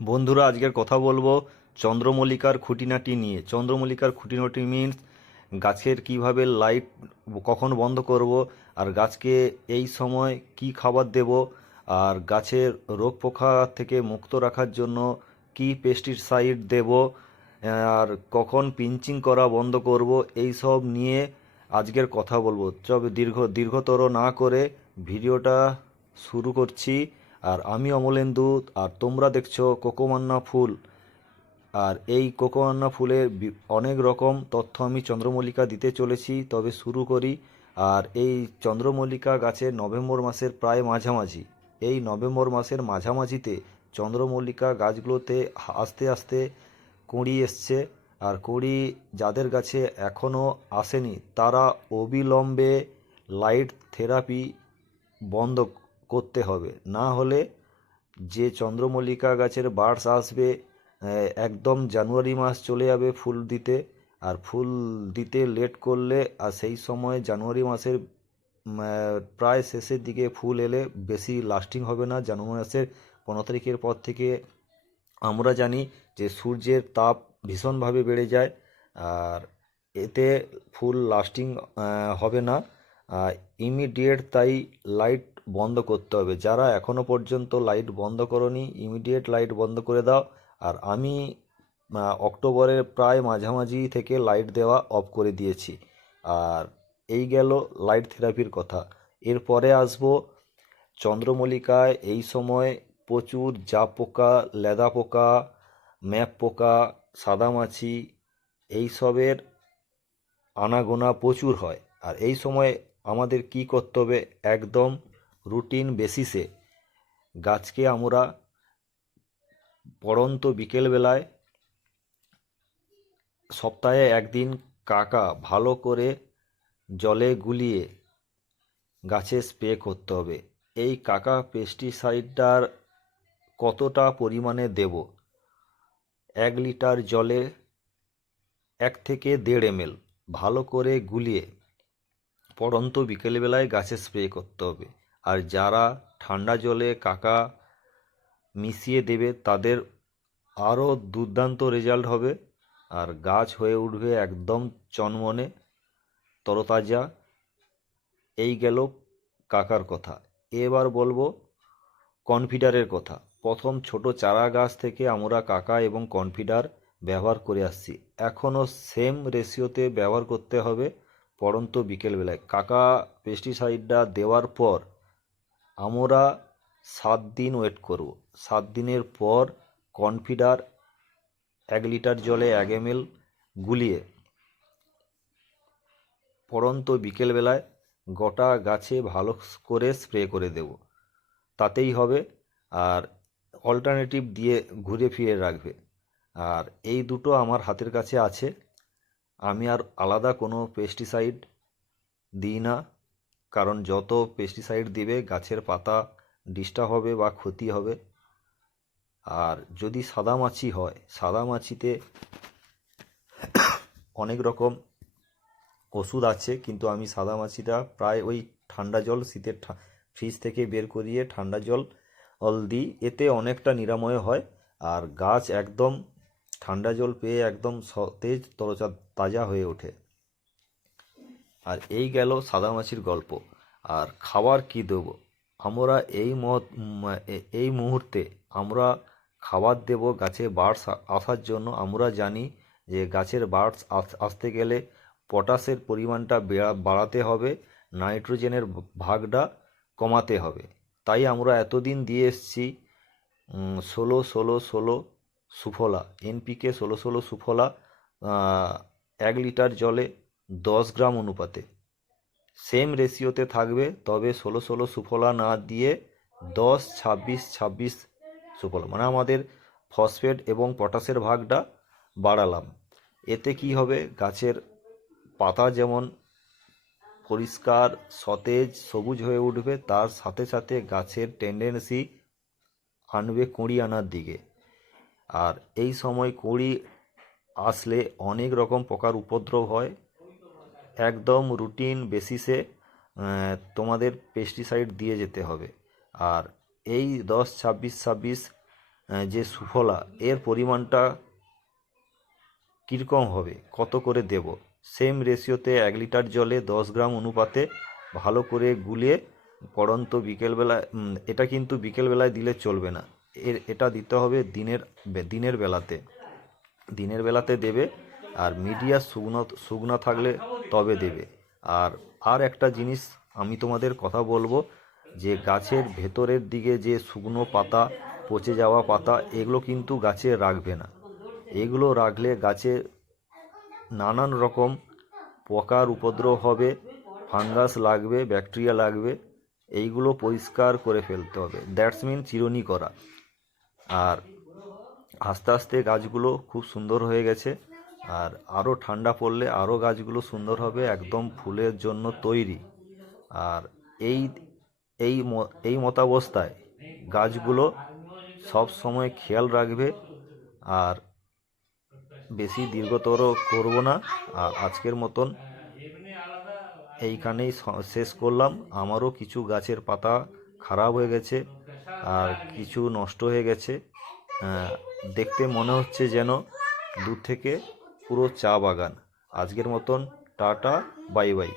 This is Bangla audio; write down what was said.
বন্ধুরা, আজকের কথা বলব চন্দ্রমল্লিকার খুঁটিনাটি নিয়ে। চন্দ্রমল্লিকার খুঁটিনাটি মিনস গাছের কীভাবে লাইট কখন বন্ধ করব আর গাছকে এই সময় কি খাবার দেব আর গাছের রোগ পোকা থেকে মুক্ত রাখার জন্য কি পেস্টিসাইড দেব আর কখন পিঞ্চিং করা বন্ধ করব, এই সব নিয়ে আজকের কথা বলব। তবে দীর্ঘ, দীর্ঘতর না করে ভিডিওটা শুরু করছি। আর আমি অমলেন্দু, আর তোমরা দেখছ কোকোমান্না ফুল। আর এই কোকোমান্না ফুলের অনেক রকম তথ্য আমি চন্দ্রমল্লিকা দিতে চলেছি, তবে শুরু করি। আর এই চন্দ্রমল্লিকা গাছের নভেম্বর মাসের প্রায় মাঝামাঝি। এই নভেম্বর মাসের মাঝামাঝিতে চন্দ্রমল্লিকা গাছগুলোতে আস্তে আস্তে কুঁড়ি এসছে। আর কুঁড়ি যাদের গাছে এখনও আসেনি, তারা অবিলম্বে লাইট থেরাপি বন্ধ করতে হবে। না হলে যে চন্দ্রমল্লিকা গাছের বার্ডস আসবে একদম জানুয়ারি মাস চলে যাবে ফুল দিতে। আর ফুল দিতে লেট করলে, আর সেই সময় জানুয়ারি মাসের প্রায় শেষের দিকে ফুল এলে বেশি লাস্টিং হবে না। জানুয়ারি মাসের পনেরো তারিখের পর থেকে আমরা জানি যে সূর্যের তাপ ভীষণভাবে বেড়ে যায়, আর এতে ফুল লাস্টিং হবে না। ইমিডিয়েট তাই লাইট বন্ধ করতে হবে। যারা এখনও পর্যন্ত লাইট বন্ধ করনি ইমিডিয়েট লাইট বন্ধ করে দাও। আর আমি অক্টোবরের প্রায় মাঝামাঝি থেকে লাইট দেওয়া অফ করে দিয়েছি। আর এই গেল লাইট থেরাপির কথা। এরপরে আসব চন্দ্রমল্লিকায়। এই সময় প্রচুর জাপ পোকা, লেদা পোকা, ম্যাপ পোকা সাদামাছি এইসবের আনাগোনা প্রচুর হয়। আর এই সময় আমাদের কি করতে হবে? একদম রুটিন বেসিসে গাছকে আমরা পড়ন্ত বিকেলবেলায় সপ্তাহে একদিন কাকা ভালো করে জলে গুলিয়ে গাছে স্প্রে করতে হবে। এই কাকা পেস্টিসাইডটার কতটা পরিমাণে দেব? এক লিটার জলে এক থেকে দেড় এমএল ভালো করে গুলিয়ে পড়ন্ত বিকেলবেলায় গাছে স্প্রে করতে হবে। আর যারা ঠান্ডা জলে কাকা মিশিয়ে দেবে, তাদের আরও দুর্দান্ত রেজাল্ট হবে। আর গাছ হয়ে উঠবে একদম চনমনে, তরতাজা। এই গেল কাকার কথা। এবার বলব কনফিডারের কথা। প্রথম ছোট চারা গাছ থেকে আমরা কাকা এবং কনফিডার ব্যবহার করে আসছি। এখনও সেম রেশিওতে ব্যবহার করতে হবে, পড়ন্ত বিকেলবেলায়। কাকা পেস্টিসাইডটা দেওয়ার পর আমরা সাত দিন ওয়েট করব। সাত দিনের পর কনফিডার এক লিটার জলে এক এমএল গুলিয়ে পড়ন্ত বিকেলবেলায় গোটা গাছে ভালো করে স্প্রে করে দেব। তাতেই হবে আর অল্টারনেটিভ দিয়ে ঘুরে ফিরে রাখবে। আর এই দুটো আমার হাতের কাছে আছে। আমি আর আলাদা কোনো পেস্টিসাইড দিই না। কারণ যত পেস্টিসাইড দিবে, গাছের পাতা ডিস্টার্ব হবে বা ক্ষতি হবে। আর যদি সাদামাছি হয় সাদা মাছিতে অনেক রকম ওষুধ আছে, কিন্তু আমি সাদামাছিটা প্রায় ওই ঠান্ডা জল শীতের ফ্রিজ থেকে বের করিয়ে ঠান্ডা জল জল দিই। এতে অনেকটা নিরাময় হয়। আর গাছ একদম ঠান্ডা জল পেয়ে একদম সতেজ, তরচা, তাজা হয়ে ওঠে। আর এই গেল সাদামাছির গল্প। আর খাবার কি দেবো? আমরা এই মত, এই মুহূর্তে আমরা খাবার দেব গাছে বার্ডস আসার জন্য। আমরা জানি যে গাছের বার্ডস আসতে গেলে পটাশের পরিমাণটা বাড়াতে হবে, নাইট্রোজেনের ভাগটা কমাতে হবে। তাই আমরা এতদিন দিয়ে এসছি ষোলো ষোলো ষোলো সুফলা, এনপিকে ষোলো ষোলো সুফলা এক লিটার জলে দশ গ্রাম অনুপাতে। সেম রেশিওতে থাকবে, তবে ষোলো ষোলো সুফলা না দিয়ে দশ ছাব্বিশ ছাব্বিশ সুফলা মানে আমাদের ফসফেট এবং পটাশের ভাগটা বাড়ালাম। এতে কি হবে? গাছের পাতা যেমন পরিষ্কার, সতেজ, সবুজ হয়ে উঠবে, তার সাথে সাথে গাছের টেন্ডেন্সি আনবে কুঁড়ি আনার দিকে। আর এই সময় কুঁড়ি আসলে অনেক রকম পোকার উপদ্রব হয়। একদম রুটিন বেসিসে তোমাদের পেস্টিসাইড দিয়ে যেতে হবে। আর এই দশ, ছাব্বিশ ছাব্বিশ যে সুফলা, এর পরিমাণটা কীরকম হবে? কত করে দেব? সেম রেশিওতে এক লিটার জলে দশ গ্রাম অনুপাতে ভালো করে গুলিয়ে পড়ন্ত বিকেলবেলায় এটা কিন্তু বিকেলবেলায় দিলে চলবে না। এর, এটা দিতে হবে দিনের দিনের বেলাতে। দিনের বেলাতে দেবে, আর মিডিয়া শুকনো শুকনো থাকলে তবে দেবে। আর আর একটা জিনিস আমি তোমাদের কথা বলব, যে গাছের ভেতরের দিকে যে শুকনো পাতা, পচে যাওয়া পাতা, এগুলো কিন্তু গাছে রাখবে না। এগুলো রাখলে গাছে নানান রকম পোকার উপদ্রব হবে, ফাঙ্গাস লাগবে, ব্যাকটেরিয়া লাগবে, এইগুলো পরিষ্কার করে ফেলতে হবে। দ্যাটস মিন চিরুনি করা। আর আস্তে আস্তে গাছগুলো খুব সুন্দর হয়ে গেছে। আর আরও ঠান্ডা পড়লে আরও গাছগুলো সুন্দর হবে, একদম ফুলের জন্য তৈরি। আর এই এই এই মতাবস্থায় গাছগুলো সব সময় খেয়াল রাখবে। আর বেশি দীর্ঘতর করব না। আর আজকের মতন এইখানেই শেষ করলাম। আমারও কিছু গাছের পাতা খারাপ হয়ে গেছে আর কিছু নষ্ট হয়ে গেছে। দেখতে মনে হচ্ছে যেন দূর থেকে পুরো চা বাগান। আজকের মতন টাটা বাই বাই।